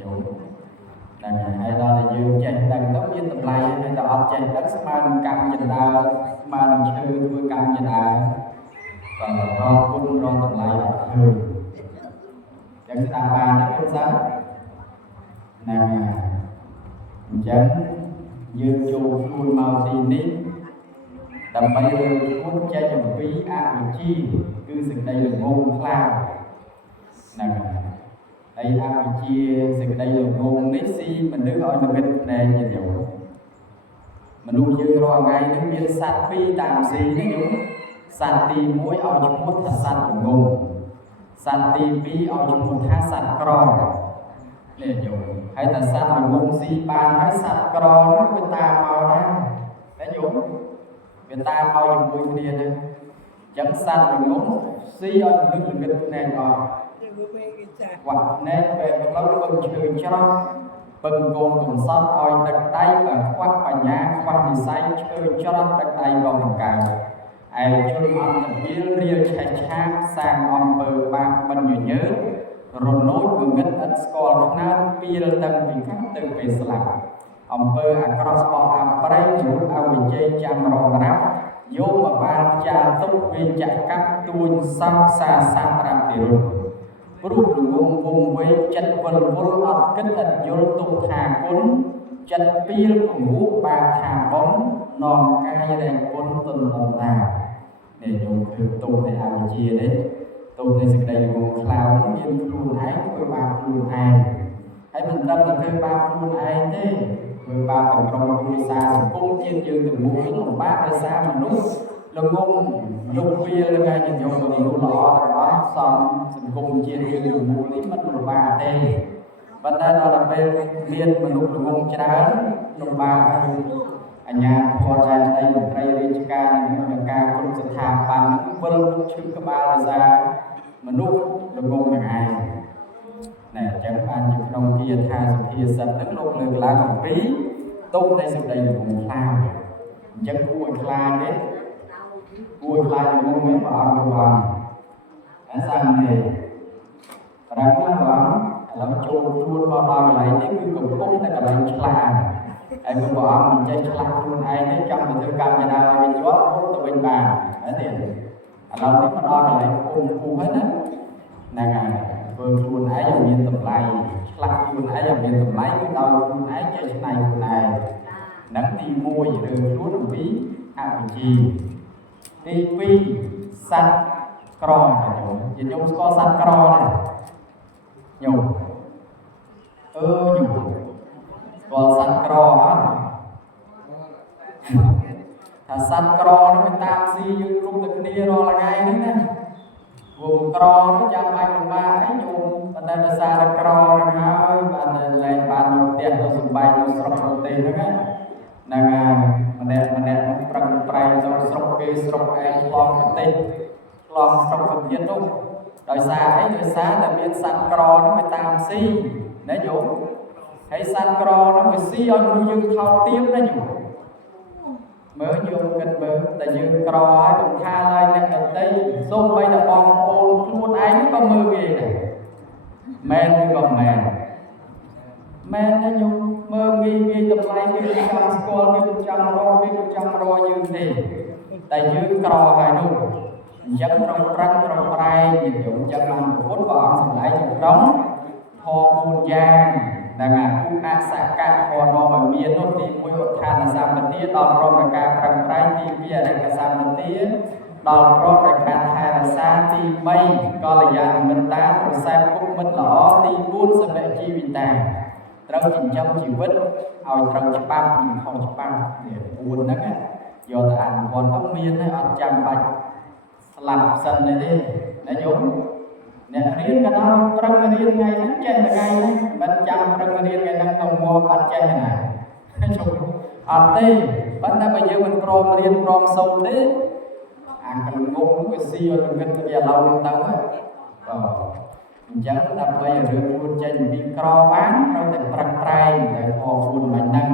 ញោមហ្នឹងហើយដល់តែយើងចេះដឹងទៅមានតម្លៃហើយតែអត់ចេះដឹងស្មើនឹងកម្មយន្តើស្មើនឹងឈើធ្វើកម្មយន្តើក៏រកគុណរកតម្លៃអត់ឃើញចឹងស្ដាប់បានទេលោកសិស្សហ្នឹងអញ្ចឹងយើងចូលខ្លួនមកទីនេះដើម្បីរើខ្លួនចេញអំពីអវិជ្ជាគឺសេចក្តីល្ងងខ្លៅហ្នឹងហើយអវិជ្ជាសេចក្តីល្ងងនេះស៊ីមនុស្សឲ្យល្ងិតភ្នែកញាតិញោមមនុស្សយើងរាល់ថ្ងៃនេះមានសត្វពីរតាមស៊ីនេះញោមសត្វទី1ឲ្យឈ្មោះថាសត្វល្ងងសត្វទី2ឲ្យឈ្មោះថាសត្វក្រនេះញោមហើយតែសត្វល្ងងស៊ីបានហើយសត្វក្រនោះវាតាមមកដែរតែញោមវាតាមមកជាមួយគ្នាហ្នឹងអញ្ចឹងសត្វល្ងងស៊ីឲ្យមនុស្សល្ងិតភ្នែកអស់វត្តណែពេលផ្លូវពឹងឈើច្រោះពឹងកូនកំសត់ឲ្យទឹកដៃបើខ្វះបញ្ញាខ្វះនិស្ស័យឈើច្រោះទឹកដៃក៏មិនកើតឯជនអន្តពាលរៀលឆេះឆាកសាងអំពើបាបមិនញញើតរនោចងងឹតឥតស្គាល់ខ្នើតពីលតឹងពីខាងទៅពេលស្លាប់អំពើអាក្រក់របស់អប្រៃរូបអវិជ័យចាំរងរាប់យកមកបានចាលទុកវាចាក់កាប់ទួញសោកសាស័ព្ទរតិរុទ្ធព្រោះល្ងងវងវែងចិត្តវិលវល់អត់គិតឥតយល់ទុកថាគុណចិត្តពីលពងួបាថាបំនាំកាយរែងគុណទុនអន្តានេះញោមគឺទុកនៃអវិជ្ជាទេទុកនៃសេចក្តីល្ងងខ្លៅមានខ្លួនឯងធ្វើបាបខ្លួនឯងហើយមិនត្រឹមតែធ្វើបាបខ្លួនឯងទេធ្វើបាបទាំងក្រុមគ្រួសារសង្គមជាតិយើងទាំងមូលលំបាកដោយសារមនុស្សល្ងងមនុស្សវាលថ្ងៃនិយមមនុស្សល្អទាំងអស់សំសង្គមជាតិយើងទាំងមូលនេះមិនលំបាកទេប៉ុន្តែដល់ពេលមានមនុស្សល្ងងច្រើនលំបាកហើយអញ្ញាធម៌ដែនដីមន្ត្រីរាជការនិងការគ្រប់ស្ថាប័នវិលឈឺក្បាលដោយសារមនុស្សល្ងងនឹងឯងណែអញ្ចឹងបានជាក្នុងគាថាសុភាសិតហ្នឹងលោកលើកឡើងអំពីទុកនៃសេចក្តីល្ងងខ្លៅអញ្ចឹងគួរឲ្យខ្លាចទេគួរខ្លាចល្ងងមានព្រះអង្គរបស់អាសានទេប្រាំណាបងឥឡូវចូលខ្លួនមកដល់កន្លែងនេះគឺកំពុងតែកន្លែងឆ្លាតហើយព្រះអង្គមិនចេះឆ្លាស់ខ្លួនឯងទេចង់ទៅធ្វើកម្មយ៉ាងណាឲ្យវាជាប់មុខទៅវិញបានហើយទេឥឡូវនេះមកដល់កន្លែងពុំពុះហើយណាហ្នឹងហើយធ្វើខ្លួនឯងឲ្យមានតម្លៃឆ្លាស់ខ្លួនឯងឲ្យមានតម្លៃគឺដោយខ្លួនឯងចេះច្នៃខ្លួនឯងហ្នឹងទី1រឿងខ្លួនអំពីអវិជ្ជាទី2សត្វក្រញាតិញោមស្គាល់សត្វក្រដែរញោមញោមស្គាល់សត្វក្រអត់ថាសត្វក្រនោះវាតាមស៊ីយើងគ្រប់តែគ្នារាល់ថ្ងៃហ្នឹងណាវងក្រនោះចាំបាច់លំបាកអីញោមប៉ុន្តែដោយសារតែក្រហ្នឹងហើយបានលែងបាននៅផ្ទះទៅសំបែងនៅស្រុកប្រទេសហ្នឹងហ្នឹងហើយម្នាក់ប្រឹងប្រែងទៅស្រុកគេស្រុកឯងឆ្លងប្រទេសឆ្លងស្រុកប្រទេសនោះដោយសារអីដោយសារតែមានសត្វក្រនោះវាតាមស៊ីណាញោមហើយសត្វក្រនោះវាស៊ីឲ្យមនុស្សយើងថោកទាបណាញោមមើលញោមគិតមើលតែយើងក្រហើយកុំថាឲ្យអ្នកដទៃសូម្បីតែបងប្អូនខ្លួនឯងក៏មើលគេដែរមែនឬក៏មែនណាញោមមើលងាយតម្លៃគេចង់ស្គាល់គេចង់រកគេចង់រកយើងទេតែយើងក្រហើយនោះអញ្ចឹងត្រង់ប្រឹងត្រង់ប្រែងញោមចឹងបានពុទ្ធព្រះអង្គសម្ដែងtrongធម៌4យ៉ាងហ្នឹងហើយអសកៈធម៌នាំឲ្យមាននោះទី1ឧទ្ធានសម្បទាដល់ព្រមទាំងការប្រឹងប្រែងទី2អរិយសម្បទាដល់ព្រមទាំងការថែរក្សាទី3កល្យាណមិត្តតាប្រសើរគុណមិត្តល្អទី4សម្បជីវិតាត្រូវចិញ្ចឹមជីវិតឲ្យត្រូវច្បាប់មិនខុសច្បាប់នេះ4ហ្នឹងយកទៅអនុវត្តទៅមានហើយអត់ចាំបាច់ស្លាប់សិនទេណាញោមអ្នករៀនក៏ដល់ប្រឹងរៀនថ្ងៃហ្នឹងចេះថ្ងៃហ្នឹងមិនចាំប្រឹងរៀនថ្ងៃហ្នឹងទៅមកបាត់ចេះណាជុំអត់ទេប៉ុន្តែបើយើងមិនព្រមរៀនព្រមសូត្រទេអាកលងងវាស៊ីឲ្យគិតវាឥឡូវហ្នឹងទៅអញ្ចឹងដើម្បីឲ្យរឿងខ្លួនចេញពីក្របានត្រូវតែប្រឹងប្រែងតែខ4មិនហ្នឹង